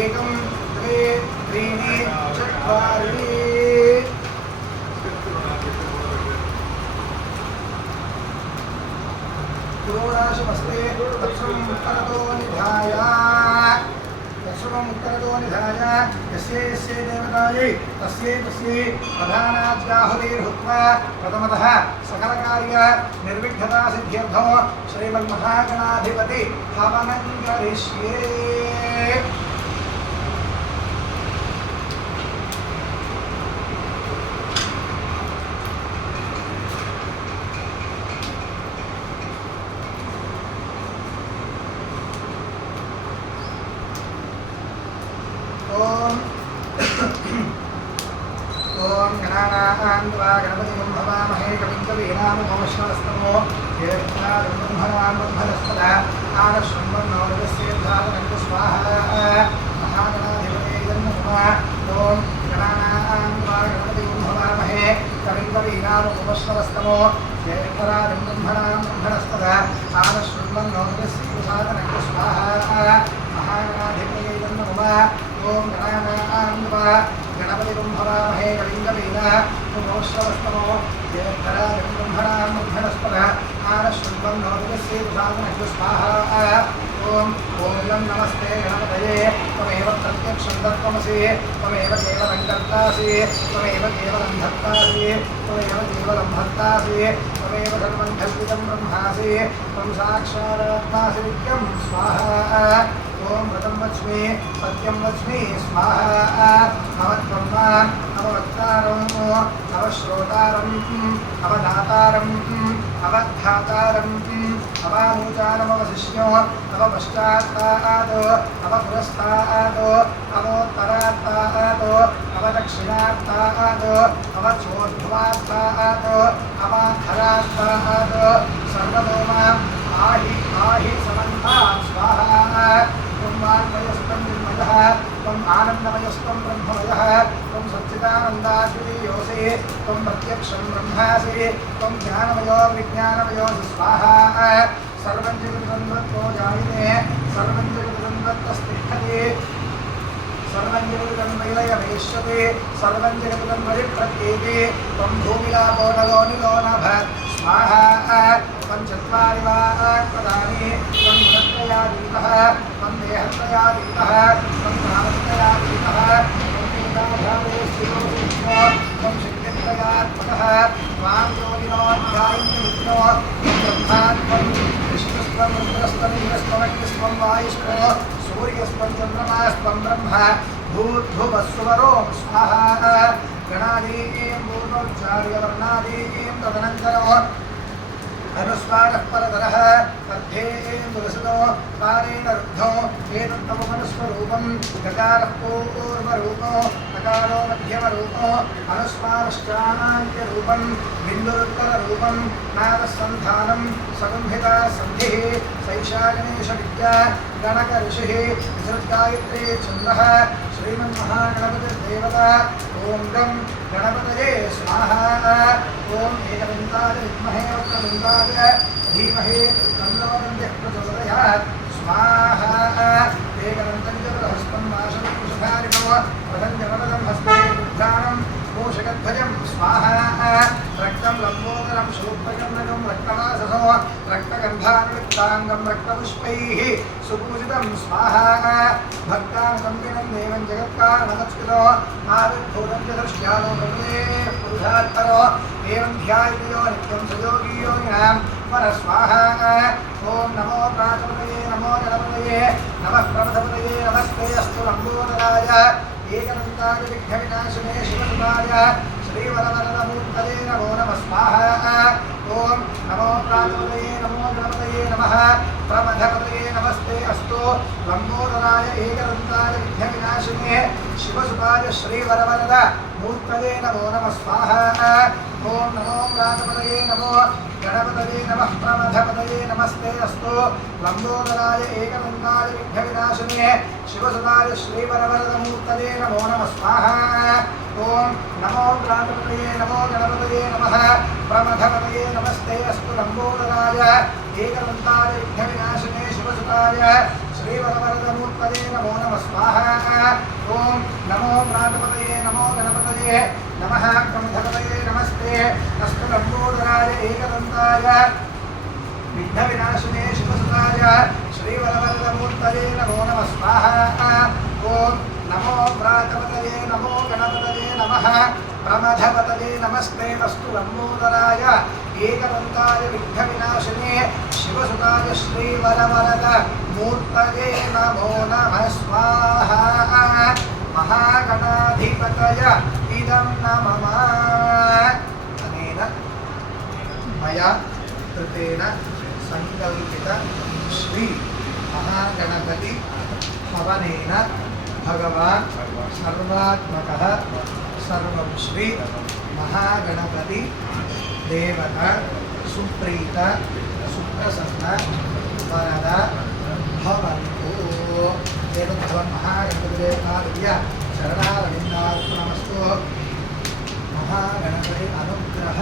एकं द्वे त्रीणि चत्वारि पुरोडाशमस्ते तत्सर्वम् उत्तरतो निधाय यस्यै यस्यै देवतायै तस्यै तस्यै प्रधानाद्याहुतिर्हुत्वा प्रथमतः सकलकार्य निर्विघ्नता सिद्ध्यर्थं श्रीमन्महागणाधिपति हवनं करिष्ये। ओम गणानां गणपतिं भवामहे कविं कवीनामुपमश्रवस्तमो ज्येष्ठानां ब्रह्मणस्पदा आनश्वन्वन्नोदस्येन्द्रावनं स्वाहा महागणाधिपते नमः। ओम गणानां गणपतिं भवामहे कविं कवीनामुपमश्रवस्तमो ज्येष्ठानां ब्रह्मणस्पदा आनश्वन्वन्नोदस्येन्द्रावनं स्वाहा महागणाधिपते नमः। ओम गणानां गणपतिं भवामहे कविं कवीनामुपमश्रवस्तमो ज्येष्ठानां ब्रह्मणस्पदा आनश्वन्वन्नोदस्येन्द्रावनं स्वाहा। ओम ओम नमस्ते गणपतये त्वमेव प्रत्यक्षं तत्त्वमसि त्वमेव केवलं कर्तासि त्वमेव केवलं धर्तासि त्वमेव केवलं भर्तासि त्वमेव सर्वं कल्पितं ब्रह्मासि त्वं साक्षादात्मासि नित्यं स्वाहा। ओम व्रतं वच्मि सत्यं वच्मि स्वाहा। नवत्ब्रह्मा नववक्तारं नवश्रोतारं नवदातारं नवधातारं नवानुचानमवशिष्यो नवपश्चात्तात् नवपुरस्तात् नवोत्तरात्तात् नवदक्षिणात्तात् नवचोर्ध्वात्तात् नवाधरात्तात् सर्वतोमां आहि आहि समन्तात् स्वाहा। ब्रह्माण्डमयस्त्वं निर्मलः त्वम् आनन्दमयस्त्वं ब्रह्ममयः त्वं सच्चिदानन्दाद्वितीयोऽसि त्वं प्रत्यक्षं ब्रह्मासि त्वं ज्ञानमयो विज्ञानमयोऽसि स्वाहा। सर्वं जगतं त्वत्तो जायते सर्वं जगतं त्वत्तस्तिष्ठति सर्वं जगतं वैलयमेष्यते सर्वं जगतं परिप्रत्येते त्वं भूमिलापो नलो निलो नभ स्वाहा। पंचत्वारि वाक्पदानि त्वं गुणत्रयातीतः त्वं देहत्रयातीतः त्वं कामत्रयातीतः त्वं वेदाभावे स्थितो त्वं शक्तित्रयात्मकः त्वां योगिनो ध्यायन्ति विष्णो ब्रह्मा त्वं विष्णुस्त्वं रुद्रस्त्वं इंद्रस्त्वमग्निस्त्वं वायुस्त्वं सूर्यस्त्वं चन्द्रमास्त्वं ब्रह्म भूर्भुवस्सुवरो स्वाहा। गणादीं पूर्वोच्चार्यवर्णादीं तदनन्तरो अनुस्वारः परतरः तद्धेन्दुरसदो पारेण रुद्धो एतत्तमनुस्वरूपं गकारः पूर्वरूपो नकारो मध्यमरूपो अनुस्वारश्चान्त्यरूपं बिन्दुरुत्तररूपं नादसन्धानं सगुम्भिता सन्धिः सैषा गणेशविद्या गणकऋषिः विसृज्गायत्री छन्दः श्रीमन्महागणपतिर्देवता ॐ गं गणपतये स्वाहा। ॐ एकदन्ताय विद्महे वक्रतुण्डाय धीमहि तन्नो दन्तिः प्रचोदयात् स्वाहा। एकदन्तं चतुर्हस्तं वाशं कुशधारिणो वदं जगदं हस्ते रुद्राणं मूषकध्वजं स्वाहा। रक्तं लम्बोदरं शूर्पचन्द्रकं रक्तमाससो रक्तगन्धानुलिप्ताङ्गं रक्तपुष्पैः सुपूजितं स्वाहा। भक्तानुकम्पिनं देवं जगत्कारणमस्कृतो आविर्भूतं च दृष्ट्यालो भगवे पुरुषात्तरो एवं ध्यायितो नित्यं सयोगी योगिनां परस्वाहा। ओम नमो प्राचपतये नमो गणपतये नमः प्रमथपतये नमस्ते अस्तु लम्बोदराय एकदन्ताय विघ्नविनाशिने शिवसुताय श्रीवरवरदमूर्तये नमो नमः स्वाहा। ओम नमो प्राचपतये नमो गणपतये नमः प्रमथपतये नमस्ते अस्तु लम्बोदराय एकदन्ताय विघ्नविनाशिने शिवसुताय श्रीवरवरद मूर्तये नमो नमः स्वाहा। ओम नमो प्राचपतये नमो गणपतये नमः प्रमथपतये नमस्ते अस्तु लम्बोदराय एकदन्ताय विघ्नविनाशिने शिवसुताय श्रीवरवरदमूर्तये नमो नमः स्वाहा। ओम नमो प्राचपतये नमो गणपतये नमः प्रमथपतये नमस्ते अस्तु लम्बोदराय एकदन्ताय विघ्नविनाशिने शिवसुताय श्रीवरवरदमूर्तये नमो नमः स्वाहा ॐ नमो प्रातपतये नमो गणपतये नमः क्रमधपतये नमस्ते अस्तु लम्बोदराय एकदन्ताय विघ्नविनाशिने शिवसुताय श्रीवरवरदमूर्तये नमो नमः स्वाहा ॐ नमो प्रातपतये नमो गणपतये नमः प्रमथपतये नमस्ते अस्तु लम्बोदराय एकदन्ताय विघ्नविनाशिने शिवसुताय श्रीवरवरद मूर्तये नमो नमः स्वाहा महागणाधिपतय इदं नमः अनेन मया कृतेन संकल्पित श्री महागणपति हवनेन भगवान् सर्वात्मकः सर्वं श्री महागणपति देवता सुप्रीत सुप्रसन्न वरद भवन्तु देवभवन् महागणपतिदेवतादिव्य शरणारविन्दार्पणमस्तु महागणपति अनुग्रह